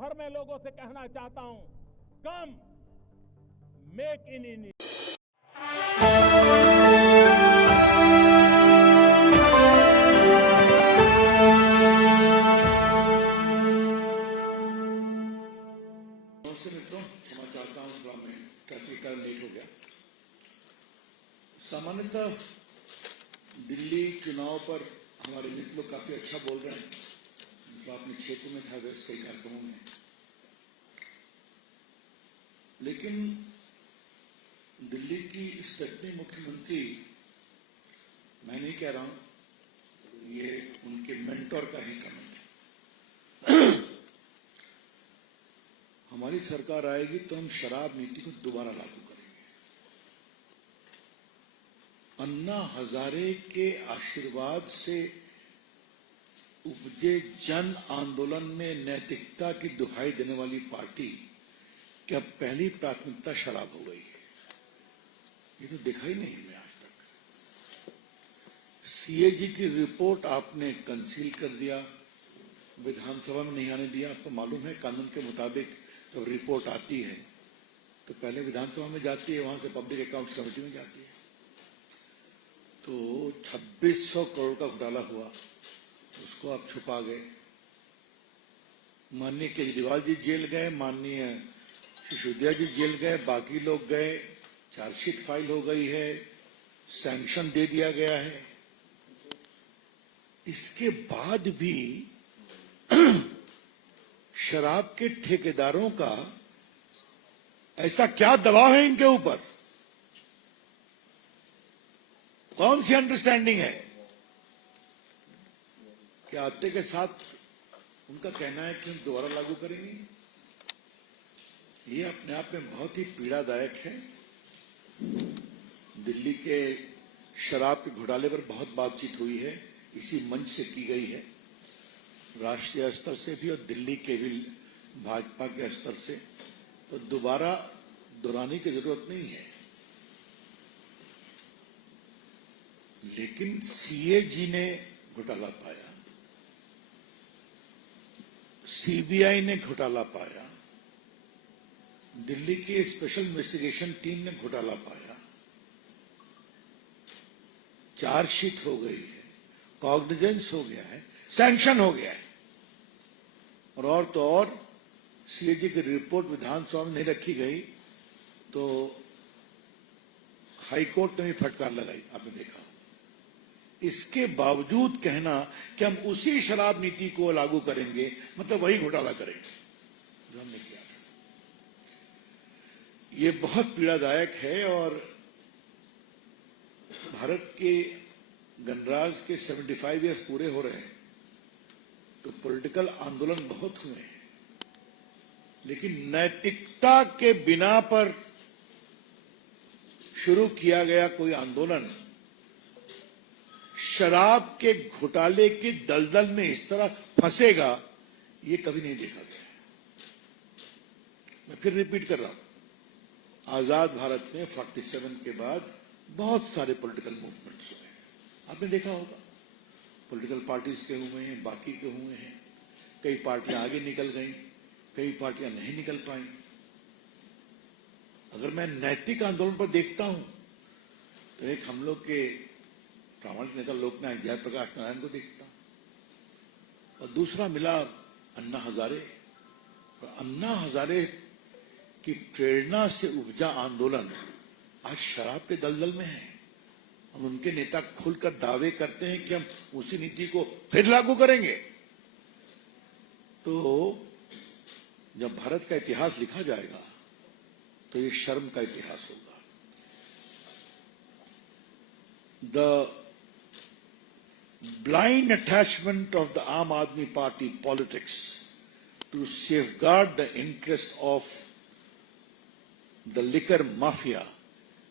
भर में लोगों से कहना चाहता हूं, कम मेक इन इंडिया। नमस्ते मित्रों, क्षमा चाहता हूं, थोड़ा मैं ट्रैफिक का लेट हो गया। सामान्यतः दिल्ली चुनाव पर हमारे मित्र लोग काफी अच्छा बोल रहे हैं। तो अपने क्षेत्र में था वैसे कई कार्यक्रमों में, लेकिन दिल्ली की स्टेटनी मुख्यमंत्री, मैं नहीं कह रहा हूं, ये उनके मेंटोर का ही कमेंट है। हमारी सरकार आएगी तो हम शराब नीति को दोबारा लागू करेंगे। अन्ना हजारे के आशीर्वाद से उपजे जन आंदोलन में नैतिकता की दुहाई देने वाली पार्टी की अब पहली प्राथमिकता शराब हो गई है। ये तो देखा ही नहीं मैं आज तक। सीएजी की रिपोर्ट आपने कंसील कर दिया, विधानसभा में नहीं आने दिया। आपको मालूम है कानून के मुताबिक जब रिपोर्ट आती है तो पहले विधानसभा में जाती है, वहां से पब्लिक अकाउंट्स कमेटी में जाती है। तो 2600 करोड़ का घोटाला हुआ, उसको आप छुपा गए। माननीय केजरीवाल जी जेल गए, माननीय सिसोदिया जी जेल गए, बाकी लोग गए, चार्जशीट फाइल हो गई है, सैंक्शन दे दिया गया है। इसके बाद भी शराब के ठेकेदारों का ऐसा क्या दबाव है इनके ऊपर? कौन सी अंडरस्टैंडिंग है कि आते के साथ उनका कहना है कि हम दोबारा लागू करेंगे? ये अपने आप में बहुत ही पीड़ादायक है। दिल्ली के शराब के घोटाले पर बहुत बातचीत हुई है, इसी मंच से की गई है, राष्ट्रीय स्तर से भी और दिल्ली के भी भाजपा के स्तर से। तो दोबारा दोहराने की जरूरत नहीं है। लेकिन सीएजी ने घोटाला पाया, सीबीआई ने घोटाला पाया, दिल्ली की स्पेशल इन्वेस्टिगेशन टीम ने घोटाला पाया, चार्जशीट हो गई है, कॉग्निजेंस हो गया है, सैंक्शन हो गया है। और तो और सीएजी की रिपोर्ट विधानसभा में नहीं रखी गई तो हाईकोर्ट ने भी फटकार लगाई, आपने देखा। इसके बावजूद कहना कि हम उसी शराब नीति को लागू करेंगे, मतलब वही घोटाला करेंगे जो हमने किया था। ये बहुत पीड़ादायक है। और भारत के गणराज के 75 ईयर्स पूरे हो रहे हैं, तो पॉलिटिकल आंदोलन बहुत हुए हैं, लेकिन नैतिकता के बिना पर शुरू किया गया कोई आंदोलन शराब के घोटाले की दलदल में इस तरह फंसेगा, ये कभी नहीं देखा गया। मैं फिर रिपीट कर रहा हूं, आजाद भारत में 47 के बाद बहुत सारे पॉलिटिकल मूवमेंट्स हुए हैं। आपने देखा होगा, पॉलिटिकल पार्टीज के हुए हैं, बाकी के हुए हैं। कई पार्टियां आगे निकल गई, कई पार्टियां नहीं निकल पाई। अगर मैं नैतिक आंदोलन पर देखता हूं तो एक हम लोग के प्रामाणिक नेता लोकनायक जयप्रकाश नारायण को देखता हूं, और दूसरा मिला अन्ना हजारे। और अन्ना हजारे की प्रेरणा से उपजा आंदोलन आज शराब के दलदल में है। और उनके नेता खुलकर दावे करते हैं कि हम उसी नीति को फिर लागू करेंगे। तो जब भारत का इतिहास लिखा जाएगा तो ये शर्म का इतिहास होगा। The blind attachment of the Aam Aadmi Party politics to safeguard the interest of the liquor mafia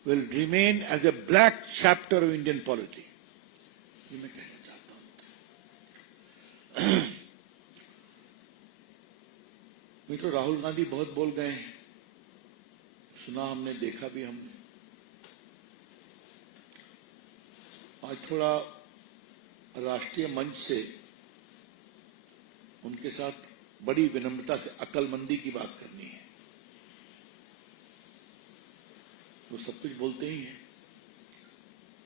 will remain as a black chapter of Indian polity. ये मैं कहना चाहता हूं। मित्रों, राहुल गांधी बहुत बोल गए हैं, सुना हमने, देखा भी हमने। आज थोड़ा राष्ट्रीय मंच से उनके साथ बड़ी विनम्रता से अक्लमंदी की बात करनी है। वो सब कुछ बोलते ही हैं।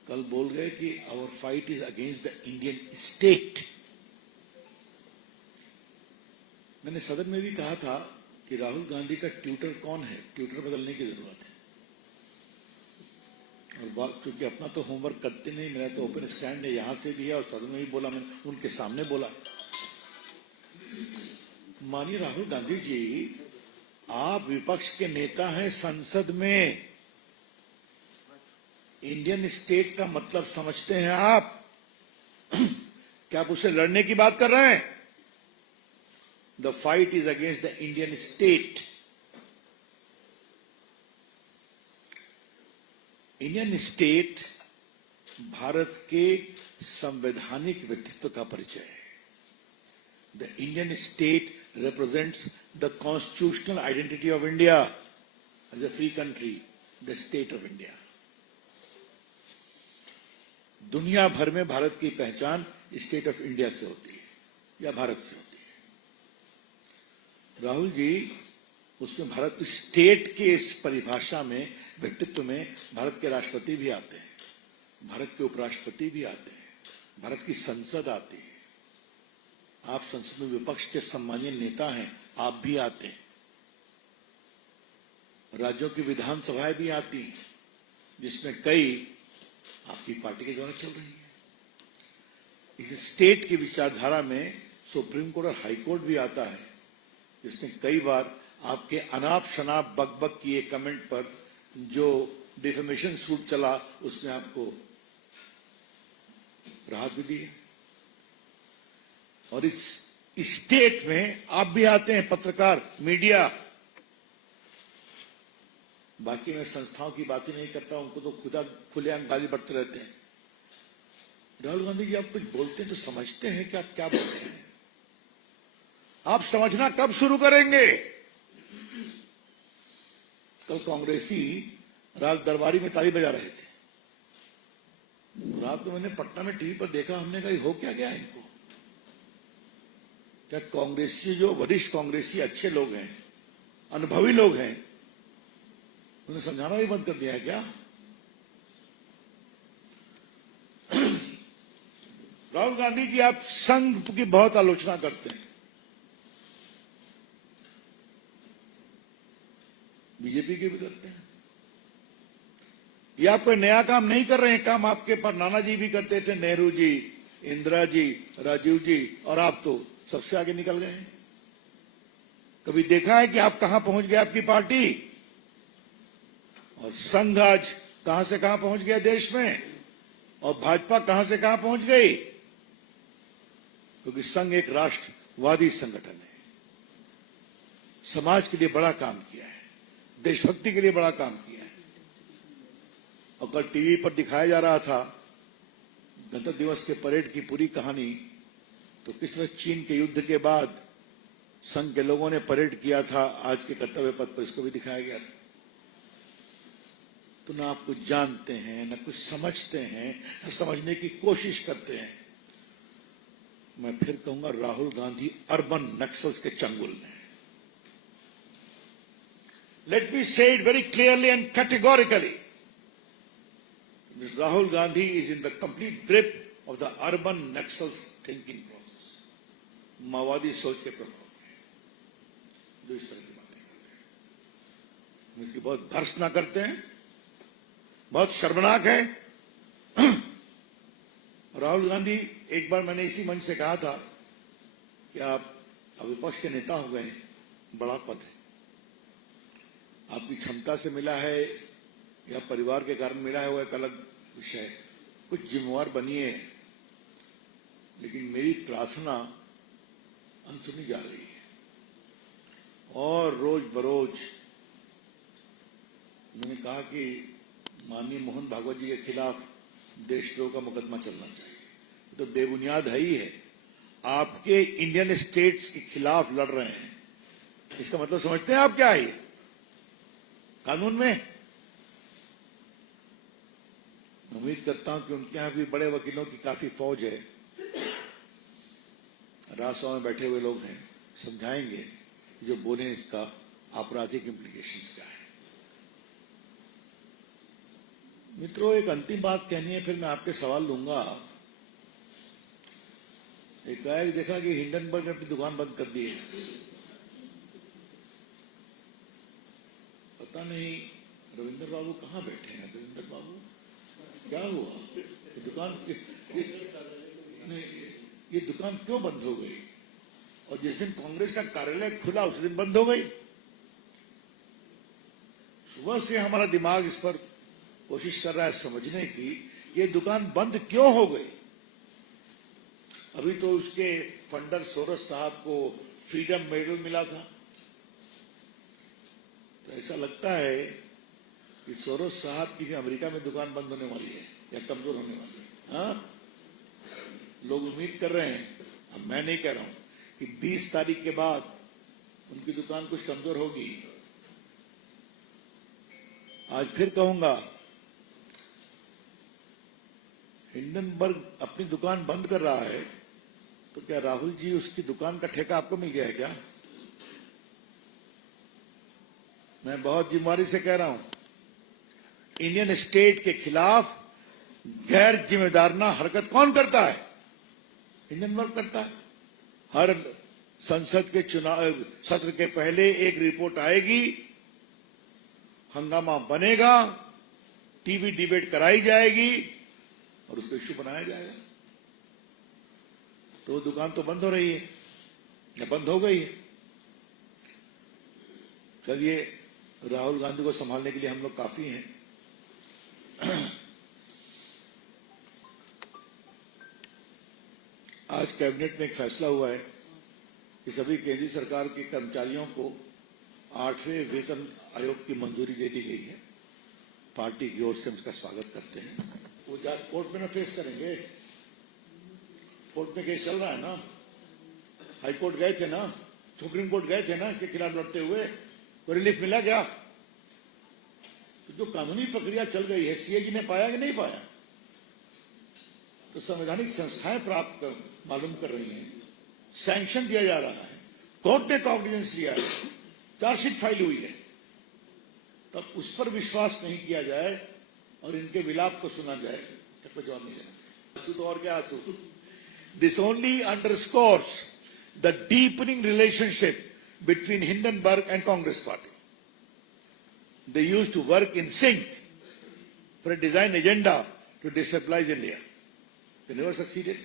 कल बोल गए कि our fight is against the Indian state. मैंने सदन में भी कहा था कि राहुल गांधी का ट्विटर कौन है, ट्विटर बदलने की जरूरत है। और बात क्योंकि अपना तो होमवर्क करते नहीं, मेरा तो ओपन स्टैंड है, यहां से भी है और सदन में भी बोला, मैंने उनके सामने बोला। माननीय राहुल गांधी जी, आप विपक्ष के नेता हैं संसद में। इंडियन स्टेट का मतलब समझते हैं आप? क्या आप उससे लड़ने की बात कर रहे हैं? The fight is against the Indian state. Indian state Bharat के संवैधानिक व्यक्तित्व का परिचय है। The Indian state represents the constitutional identity of India as a free country, the state of India. दुनिया भर में भारत की पहचान स्टेट ऑफ इंडिया से होती है या भारत से होती है। राहुल जी, उसमें भारत स्टेट के इस परिभाषा में, व्यक्तित्व में भारत के राष्ट्रपति भी आते हैं, भारत के उपराष्ट्रपति भी आते हैं, भारत की संसद आती है। आप संसद में विपक्ष के सम्मानीय नेता हैं, आप भी आते हैं। राज्यों की विधानसभाएं भी आती हैं, जिसमें कई आपकी पार्टी के द्वारा चल रही है। इस स्टेट की विचारधारा में सुप्रीम कोर्ट और हाई कोर्ट भी आता है, जिसमें कई बार आपके अनाप शनाप बकबक किए कमेंट पर जो डिफेमेशन सूट चला, उसमें आपको राहत भी दी है। और इस स्टेट में आप भी आते हैं, पत्रकार, मीडिया। बाकी मैं संस्थाओं की बात ही नहीं करता, उनको तो खुदा खुलेआम गाली बढ़ते रहते हैं। राहुल गांधी जी, आप कुछ बोलते हैं तो समझते हैं कि आप क्या बोलते हैं? आप समझना कब शुरू करेंगे? कल कांग्रेसी रात दरबारी में ताली बजा रहे थे। रात में मैंने पटना में टीवी पर देखा, हमने कहा हो क्या गया इनको? क्या कांग्रेसी, जो वरिष्ठ कांग्रेसी अच्छे लोग हैं, अनुभवी लोग हैं, उन्हें समझाना ही बंद कर दिया है क्या? राहुल गांधी जी, आप संघ की बहुत आलोचना करते हैं। बीजेपी के भी करते हैं। ये आप कोई नया काम नहीं कर रहे हैं। काम आपके पर नाना जी भी करते थे, नेहरू जी, इंदिरा जी, राजीव जी, और आप तो सबसे आगे निकल गए हैं। कभी देखा है कि आप कहां पहुंच गए आपकी पार्टी? और संघ आज कहां से कहां पहुंच गया देश में, और भाजपा कहां से कहां पहुंच गई? क्योंकि संघ एक राष्ट्रवादी संगठन है, समाज के लिए बड़ा काम किया है, देशभक्ति के लिए बड़ा काम किया है। और कल टीवी पर दिखाया जा रहा था गणतंत्र दिवस के परेड की पूरी कहानी, तो किस तरह चीन के युद्ध के बाद संघ के लोगों ने परेड किया था आज के कर्तव्य पथ पर, इसको भी दिखाया गया था। तो ना आप कुछ जानते हैं, ना कुछ समझते हैं, ना समझने की कोशिश करते हैं। मैं फिर कहूंगा, राहुल गांधी अर्बन नक्सल्स के चंगुल में। लेट मी से it very clearly and categorically, Rahul Gandhi is in the complete grip of the urban Naxals thinking process, माओवादी सोच के प्रभाव में जो इस तरह की बातें करते हैं, इसकी बहुत भर्त्सना करते हैं, बहुत शर्मनाक है। राहुल गांधी, एक बार मैंने इसी मंच से कहा था कि आप विपक्ष के नेता हो गए, बड़ा पद है, आपकी क्षमता से मिला है या परिवार के कारण मिला है, वो एक अलग विषय है। कुछ जिम्मेवार बनिए, लेकिन मेरी प्रार्थना अनसुनी जा रही है और रोज बरोज मैंने कहा कि माननीय मोहन भागवत जी के खिलाफ देशद्रोह का मुकदमा चलना चाहिए। तो बेबुनियाद है ही है। आपके इंडियन स्टेट्स के खिलाफ लड़ रहे हैं, इसका मतलब समझते हैं आप क्या है? कानून में उम्मीद करता हूं कि उनके यहां भी बड़े वकीलों की काफी फौज है, राजसभा में बैठे हुए लोग हैं, समझाएंगे जो बोले इसका आपराधिक इम्प्लीकेशंस क्या है। मित्रों, एक अंतिम बात कहनी है, फिर मैं आपके सवाल लूंगा। एकाएक देखा कि हिंडनबर्ग ने अपनी दुकान बंद कर दी है। पता नहीं रविंद्र बाबू कहाँ बैठे हैं। रविंद्र बाबू, क्या हुआ? ये दुकान क्यों बंद हो गई? और जिस दिन कांग्रेस का कार्यालय खुला उस दिन बंद हो गई। सुबह से हमारा दिमाग इस पर कोशिश कर रहा है समझने की ये दुकान बंद क्यों हो गई। अभी तो उसके फंडर सोरस साहब को फ्रीडम मेडल मिला था, तो ऐसा लगता है कि सोरस साहब की अमेरिका में दुकान बंद होने वाली है या कमजोर होने वाली है। हाँ, लोग उम्मीद कर रहे हैं। अब मैं नहीं कह रहा हूं कि 20 तारीख के बाद उनकी दुकान कुछ कमजोर होगी। आज फिर कहूंगा, हिंडनबर्ग अपनी दुकान बंद कर रहा है तो क्या राहुल जी उसकी दुकान का ठेका आपको मिल गया है क्या? मैं बहुत जिम्मेदारी से कह रहा हूं, इंडियन स्टेट के खिलाफ गैर जिम्मेदाराना हरकत कौन करता है? हिंडनबर्ग करता है। हर संसद के चुनाव सत्र के पहले एक रिपोर्ट आएगी, हंगामा बनेगा, टीवी डिबेट कराई जाएगी और उसको इश्यू बनाया जाएगा। तो दुकान तो बंद हो रही है या बंद हो गई है। चलिए, राहुल गांधी को संभालने के लिए हम लोग काफी हैं। आज कैबिनेट में एक फैसला हुआ है कि सभी केंद्रीय सरकार के कर्मचारियों को 8वें वेतन आयोग की मंजूरी दे दी गई है। पार्टी की ओर से हम उसका स्वागत करते हैं। वो कोर्ट में ना फेस करेंगे। कोर्ट में केस चल रहा है ना, हाई कोर्ट गए थे ना, सुप्रीम कोर्ट गए थे ना इसके खिलाफ लड़ते हुए, तो रिलीफ मिला क्या? तो जो कानूनी प्रक्रिया चल गई है, सीएजी ने पाया कि नहीं पाया? तो संवैधानिक संस्थाएं प्राप्त मालूम कर रही हैं, सैंक्शन दिया जा रहा है, कोर्ट ने कॉग्निजेंस लिया है, चार्जशीट फाइल हुई है। तब उस पर विश्वास नहीं किया जाए और इनके विलाप को सुना जाए तब कोई जवाब नहीं है। आंसू तो और क्या आंसू? This only underscores the deepening relationship between Hindenburg and Congress Party. They used to work in sync for a design agenda to destabilize India. They never succeeded.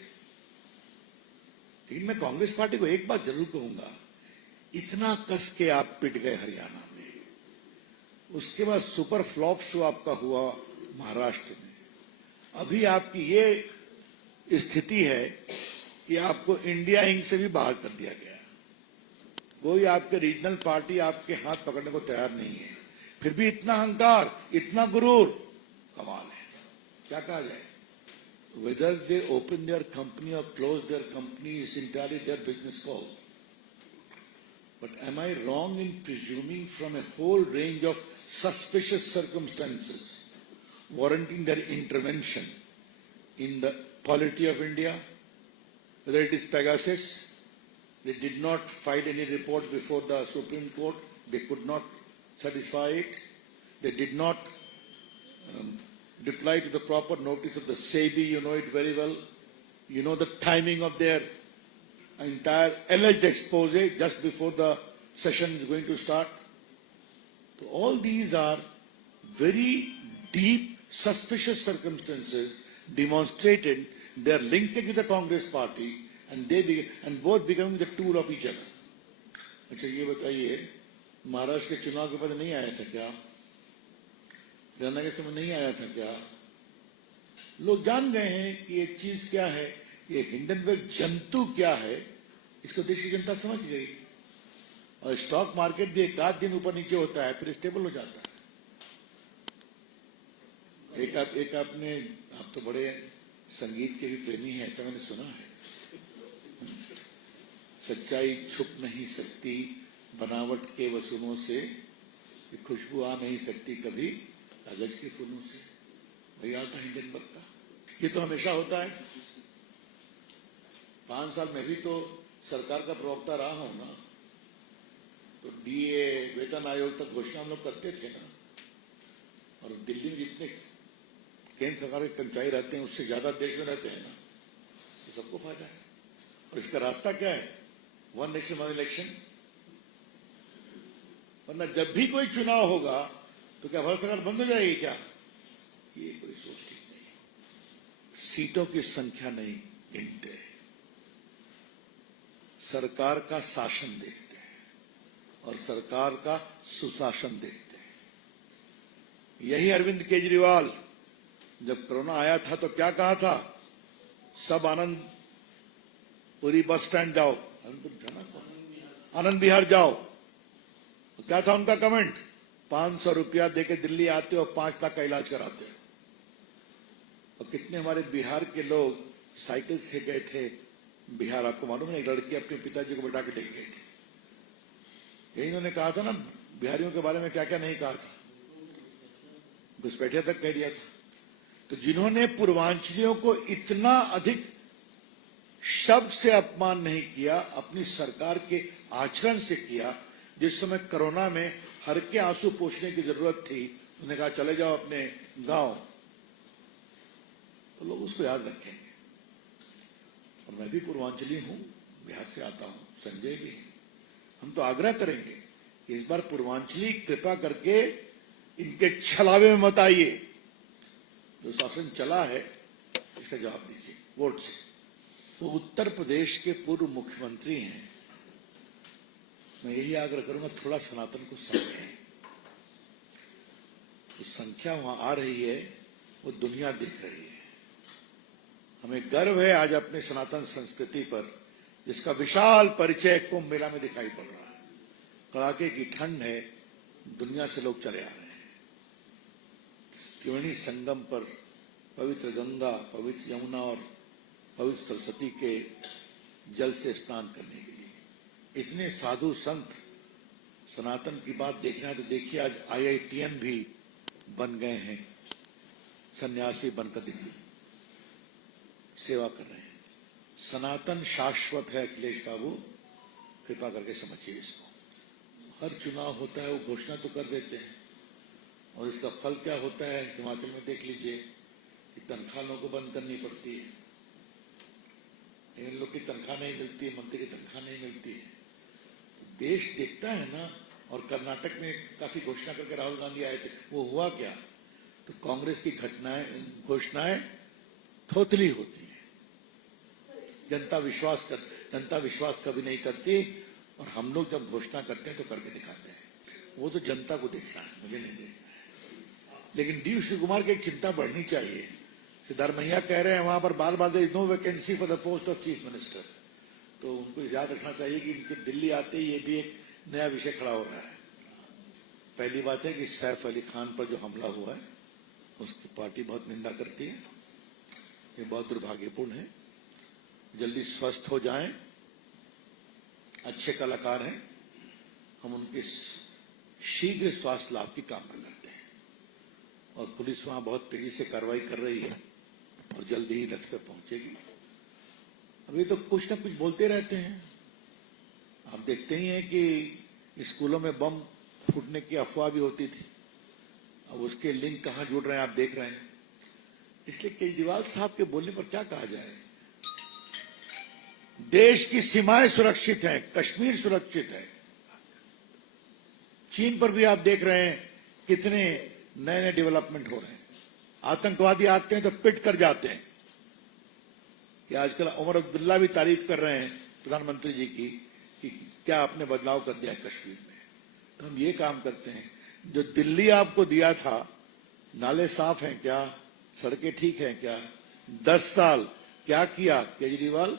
लेकिन मैं कांग्रेस पार्टी को एक बात जरूर कहूंगा, इतना कस के आप पिट गए हरियाणा में, उसके बाद सुपर फ्लॉप शो आपका हुआ महाराष्ट्र में, अभी आपकी ये स्थिति है कि आपको इंडिया इंक से भी बाहर कर दिया गया। कोई आपके रीजनल पार्टी आपके हाथ पकड़ने को तैयार नहीं है, फिर भी इतना अहंकार, इतना गुरूर, कमाल है। क्या कहा जाए? Whether they open their company or close their company is entirely their business call. But am I wrong in presuming from a whole range of suspicious circumstances warranting their intervention in the polity of India? Whether it is Pegasus, they did not file any report before the Supreme Court, they could not satisfy it, they did not reply to the proper notice of the SEBI, you know it very well, you know the timing of their entire alleged expose just before the session is going to start. So all these are very deep, suspicious circumstances demonstrated their linkage with the Congress party and both becoming the tool of each other. अच्छा ये बताइए, महाराष्ट्र के चुनाव के बाद नहीं आया था क्या? हरियाणा के समय नहीं आया था क्या? लोग जान गए हैं कि ये चीज क्या है, ये हिंडनबर्ग जंतु क्या है, इसको देश की जनता समझ गई। और स्टॉक मार्केट भी एक आध दिन ऊपर नीचे होता है, फिर स्टेबल हो जाता है। एक आपने, आप तो बड़े संगीत के भी प्रेमी हैं, ऐसा मैंने सुना है। सच्चाई छुप नहीं सकती बनावट के वसूलों से, खुशबू आ नहीं सकती कभी कागज के फूलों से। वही आता है हिंडनबर्ग का। ये तो हमेशा होता है। 5 साल में भी तो सरकार का प्रवक्ता रहा हूं ना, तो डीए वेतन आयोग तक घोषणा हम लोग करते थे ना। और दिल्ली में जितने केंद्र सरकार के कर्मचारी रहते हैं उससे ज्यादा देश में रहते हैं ना, तो सबको फायदा है। और इसका रास्ता क्या है? One nation one election. वरना जब भी कोई चुनाव होगा तो क्या भारत सरकार बंद हो जाएगी क्या? ये कोई सोच ठीक नहीं। सीटों की संख्या नहीं गिनते, सरकार का शासन देखते हैं और सरकार का सुशासन देखते हैं। यही अरविंद केजरीवाल जब कोरोना आया था तो क्या कहा था? सब आनंदपुरी बस स्टैंड जाओ, आनंद विहार जाओ। क्या था उनका कमेंट? 500 रुपया देके दिल्ली आते हो, 5 लाख का इलाज कराते हो। और कितने हमारे बिहार के लोग साइकिल से गए थे बिहार। आपको मालूम है, एक लड़की अपने पिताजी को बैठा के लेके गई थी। यही उन्होंने कहा था ना बिहारियों के बारे में क्या क्या नहीं कहा था, घुसपैठिया तक कह दिया था। तो जिन्होंने पूर्वांचलियों को इतना अधिक शब्द से अपमान नहीं किया, अपनी सरकार के आचरण से किया। जिस समय कोरोना में हर के आंसू पोंछने की जरूरत थी, उन्होंने कहा चले जाओ अपने गांव, तो लोग उसको याद रखेंगे। और मैं भी पूर्वांचली हूं, बिहार से आता हूं, संजय भी। हम तो आग्रह करेंगे कि इस बार पूर्वांचली कृपा करके इनके छलावे में मत आइए। जो शासन चला है इसका जवाब दीजिए वोट से। वो उत्तर प्रदेश के पूर्व मुख्यमंत्री हैं। मैं यही आग्रह करूंगा, थोड़ा सनातन को समझें। तो संख्या वहां आ रही है, वो दुनिया देख रही है। हमें गर्व है आज अपने सनातन संस्कृति पर, जिसका विशाल परिचय कुंभ मेला में दिखाई पड़ रहा है। कड़ाके की ठंड है, दुनिया से लोग चले आ रहे हैं त्रिवेणी संगम पर, पवित्र गंगा, पवित्र यमुना और पवित्र सरस्वती के जल से स्नान करने के लिए। इतने साधु संत, सनातन की बात देखना है तो देखिए, आज IITN भी बन गए हैं, सन्यासी बनकर सेवा कर रहे हैं। सनातन शाश्वत है अखिलेश बाबू, कृपा करके समझिए इसको। हर चुनाव होता है वो घोषणा तो कर देते हैं, और इसका फल क्या होता है हिमाचल में देख लीजिए कि तनख्वाह लोगों को बंद करनी पड़ती है। इन लोग की तनख्वाह नहीं मिलती है, मंत्री की तनख्वाह नहीं मिलती है। देश देखता है ना। और कर्नाटक में काफी घोषणा करके राहुल गांधी आए थे, वो हुआ क्या? तो कांग्रेस की घोषणाएं थोथली होती है। जनता विश्वास कभी नहीं करती, और हम लोग जब घोषणा करते हैं तो करके दिखाते हैं। वो तो जनता को देखना है, मुझे नहीं देखना है। लेकिन डी शिव कुमार की एक चिंता बढ़नी चाहिए। सिद्धारमैया कह रहे हैं वहां पर बार बार, there is no vacancy for the post of chief minister. तो उनको याद रखना चाहिए कि इनके दिल्ली आते ही ये भी एक नया विषय खड़ा हो रहा है। पहली बात है कि सैफ अली खान पर जो हमला हुआ है उसकी पार्टी बहुत निंदा करती है। ये बहुत दुर्भाग्यपूर्ण है। जल्दी स्वस्थ हो जाएं, अच्छे कलाकार हैं, हम उनके शीघ्र स्वास्थ्य लाभ की कामना करते हैं। और पुलिस वहां बहुत तेजी से कार्रवाई कर रही है और जल्दी ही लक्ष्य पर पहुंचेगी। अभी तो कुछ न कुछ बोलते रहते हैं। आप देखते ही हैं कि स्कूलों में बम फूटने की अफवाह भी होती थी, अब उसके लिंक कहां जुड़ रहे हैं आप देख रहे हैं। इसलिए केजरीवाल साहब के बोलने पर क्या कहा जाए। देश की सीमाएं सुरक्षित हैं, कश्मीर सुरक्षित है। चीन पर भी आप देख रहे हैं कितने नए नए डेवलपमेंट हो रहे हैं। आतंकवादी आते हैं तो पिट कर जाते हैं। कि आजकल उमर अब्दुल्ला भी तारीफ कर रहे हैं प्रधानमंत्री जी की कि क्या आपने बदलाव कर दिया कश्मीर में। तो हम ये काम करते हैं, जो दिल्ली आपको दिया था, नाले साफ हैं क्या, सड़कें ठीक हैं क्या, 10 साल क्या किया केजरीवाल?